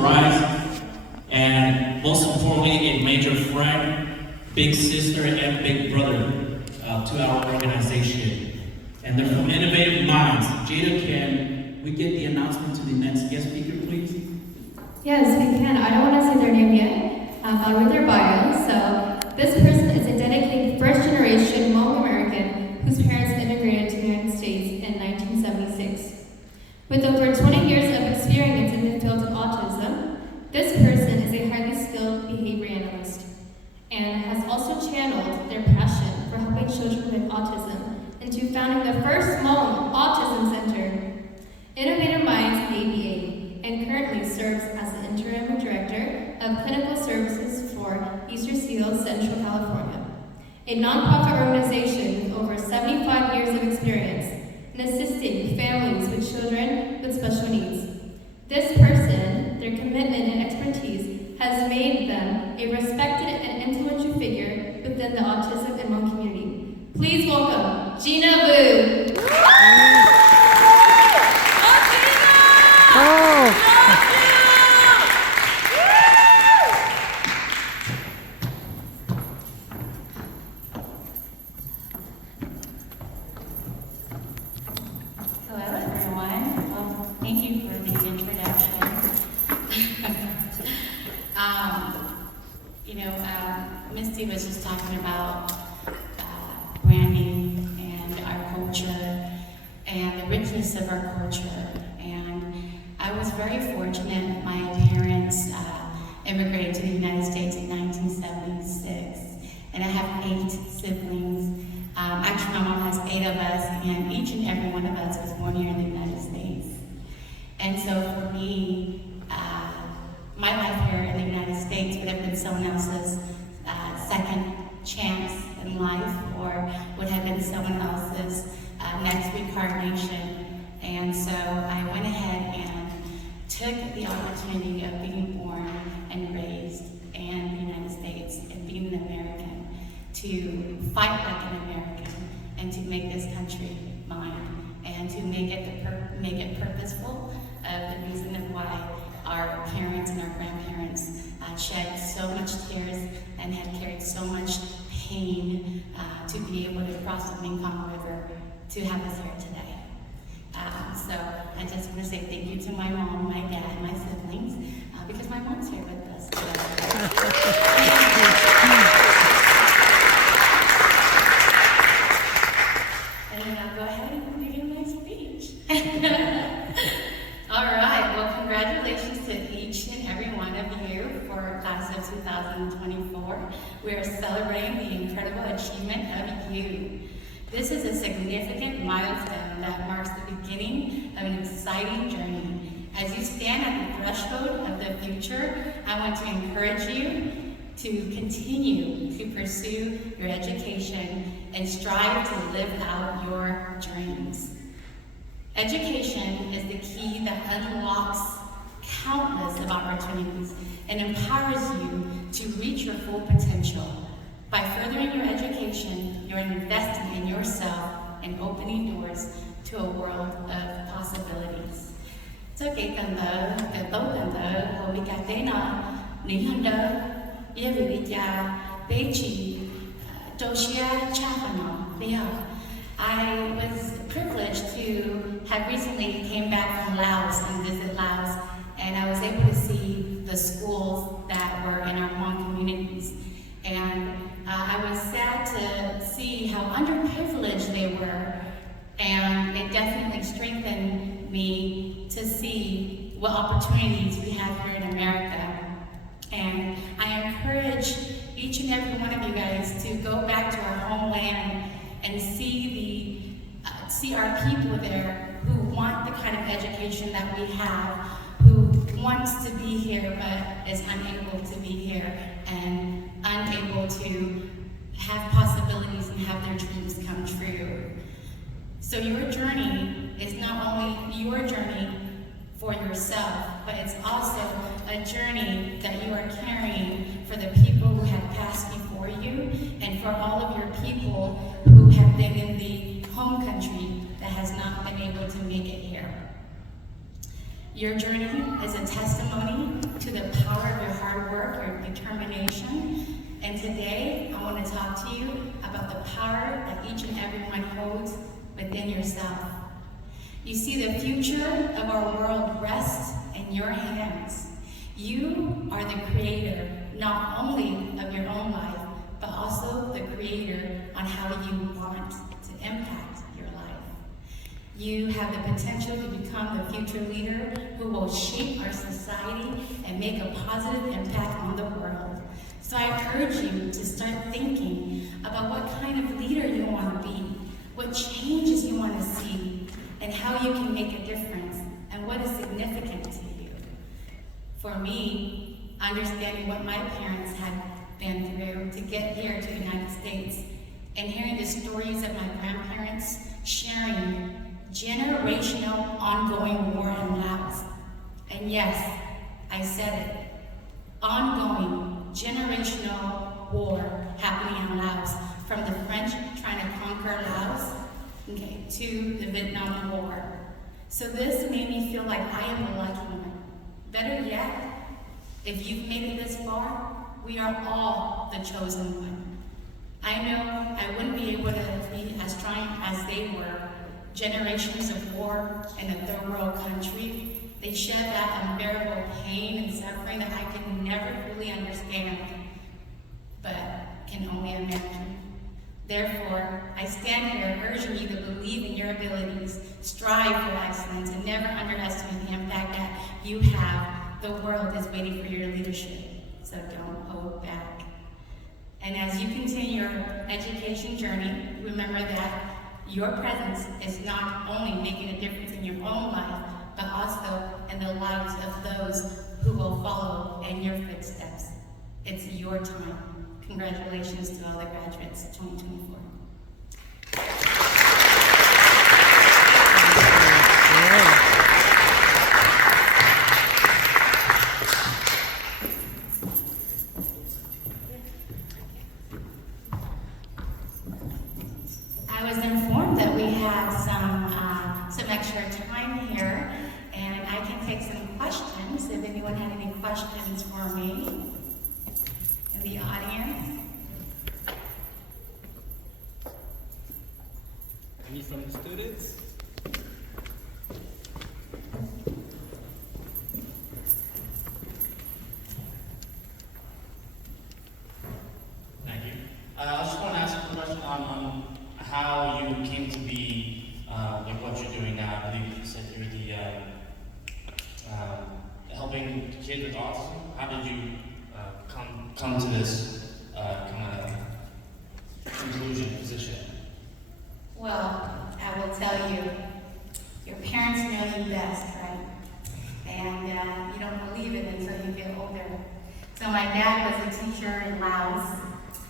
rise, and most importantly, a major friend, big sister, and big brother to our organization. And they're from Innovative Minds. Jada, can we get the announcement to the next guest speaker, please? Yes, we can. I don't want to say their name yet. I'll read their bio. So, this person is a dedicated first-generation Hmoob American whose parents immigrated to the United States in 1976. With over 20 years of experience in the field of autism, this person is a highly skilled behavior analyst and has also channeled their passion for helping children with autism into founding the first Hmoob Autism Center, Innovative Minds ABA, and currently serves as the interim director of clinical services for Easter Seals, Central California, a nonprofit organization with over 75 years of experience in assisting families with children with special needs. This person, their commitment and expertise has made them a respected and influential figure within the autism and Hmoob community. Please welcome Ntawv. Hello, everyone. Well, thank you for the introduction. Misty was just talking about branding and our culture and the richness of our culture. And I was very fortunate. My parents immigrated to the United States in 1976, and I have 8 siblings. Actually, my mom has 8 of us, and each and every one of us was born here in the United States. And so for me, my life here in the United States would have been someone else's second chance in life, or would have been someone else's next reincarnation. And so I went ahead and took the opportunity of being born and raised in the United States and being an American to fight like an American and to make this country mine and to make it purposeful of the reason of why our parents and our grandparents shed so much tears and had carried so much pain to be able to cross the Mekong River to have us here today. So I just want to say thank you to my mom, my dad, my siblings, because my mom's here with us today. And then I'll go ahead and begin my speech. All right, well, congratulations to each and every one of you for class of 2024. We are celebrating the incredible achievement of you. This is a significant milestone that marks the beginning of an exciting journey. As you stand at the threshold of the future, I want to encourage you to continue to pursue your education and strive to live out your dreams. Education is the key that unlocks countless of opportunities and empowers you to reach your full potential. By furthering your education, you're investing in yourself and opening doors to a world of possibilities. So cái cần tớ, cái tốt cần tớ, hồ bị cà tế nọ, ní hơn đỡ, yêu vì bị cha, bế chỉ, đô xia cha và nọ, bây giờ. I was privileged to have recently came back from Laos and visit Laos, and I was able to see the schools that were in our Hmong communities. And I was sad to see how underprivileged they were, and it definitely strengthened me to see what opportunities we have here in America. And I encourage each and every one of you guys to go back to our homeland and see our people there who want the kind of education that we have, who wants to be here but is unable to be here and unable to have possibilities and have their dreams come true. So your journey is not only your journey for yourself, but it's also a journey that you are carrying for the people who have passed before you and for all of your people who have been in the home country that has not been able to make it here. Your journey is a testimony talk to you about the power that each and every one holds within yourself. You see, the future of our world rests in your hands. You are the creator, not only of your own life, but also the creator on how you want to impact your life. You have the potential to become the future leader who will shape our society and make a positive impact on the world. So I urge you to start thinking about what kind of leader you want to be, what changes you want to see, and how you can make a difference, and what is significant to you. For me, understanding what my parents had been through to get here to the United States, and hearing the stories of my grandparents sharing generational ongoing war in Laos. And yes, I said it, ongoing generational war happening in Laos, from the French trying to conquer Laos, to the Vietnam War. So this made me feel like I am the lucky one. Better yet, if you've made it this far, we are all the chosen one. I know I wouldn't be able to be as strong as they were. Generations of war in a third world country, they shed that unbearable pain and suffering that I can never really understand, but can only imagine. Therefore, I stand here urging you to believe in your abilities, strive for excellence, and never underestimate the impact that you have. The world is waiting for your leadership, so don't hold back. And as you continue your education journey, remember that your presence is not only making a difference in your own life, but also in the lives of those who will follow in your footsteps. It's your time. Congratulations to all the graduates of 2024. I was informed that we have some extra time here, and I can take some questions if anyone had any questions for me. The audience. Any from the students? Thank you. I just want to ask a question on how you came to be what you're doing now. I believe you said you're the helping kids with autism. How did you come to this kind of conclusion, position? Well, I will tell you, your parents know you best, right? And you don't believe it until you get older. So my dad was a teacher in Laos,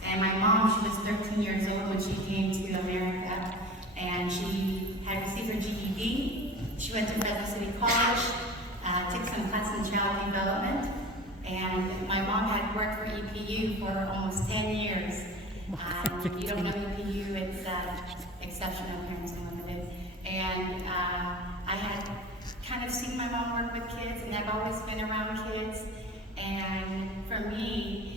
and my mom, she was 13 years old when she came to America, and she had received her GED. She went to Fresno City College, took some classes in child development, and my mom had worked for EPU for almost 10 years. If you don't know EPU, it's Exceptional Parents Unlimited. And I had kind of seen my mom work with kids, and I've always been around kids. And for me,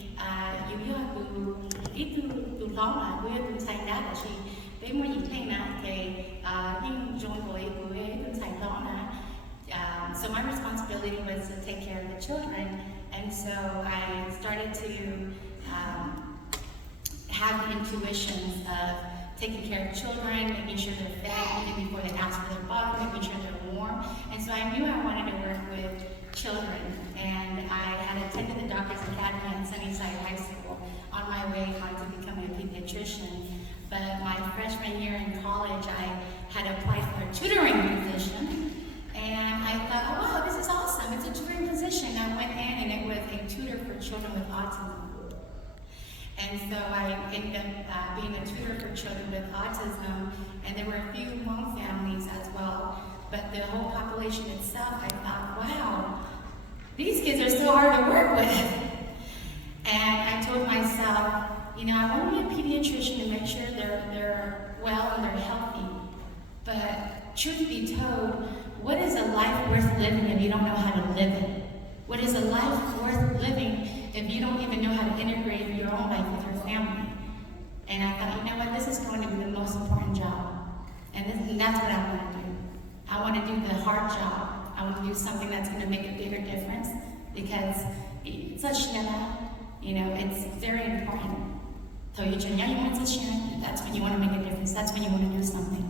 so my responsibility was to take care of the children. And so I started to have the intuitions of taking care of children, making sure they're fed, even before they ask for their bottle, making sure they're warm. And so I knew I wanted to work with children. And I had attended the Doctor's Academy at Sunnyside High School on my way on to becoming a pediatrician. But my freshman year in college, I had applied for a tutoring position. And I thought, oh wow, this is awesome. It's a tutoring position. I went in and it was a tutor for children with autism. And so I ended up being a tutor for children with autism, and there were a few Hmoob families as well. But the whole population itself, I thought, wow, these kids are so hard to work with. And I told myself, you know, I want to be a pediatrician to make sure they're well and they're healthy. But truth be told, what is a life worth living if you don't know how to live it? What is a life worth living if you don't even know how to integrate your own life with your family? And I thought, you know what, this is going to be the most important job. And that's what I want to do. I want to do the hard job. I want to do something that's going to make a bigger difference because it's very important. So that's when you want to make a difference. That's when you want to do something.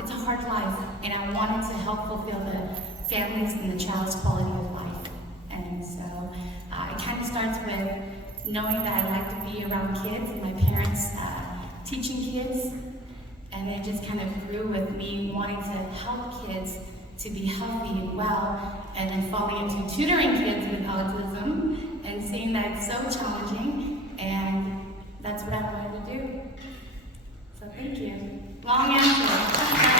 It's a hard life, and I wanted to help fulfill the families and the child's quality of life. And so it kind of starts with knowing that I like to be around kids and my parents teaching kids. And it just kind of grew with me wanting to help kids to be healthy and well, and then falling into tutoring kids with autism and seeing that it's so challenging, and that's what I wanted to do. So thank you. Long answer.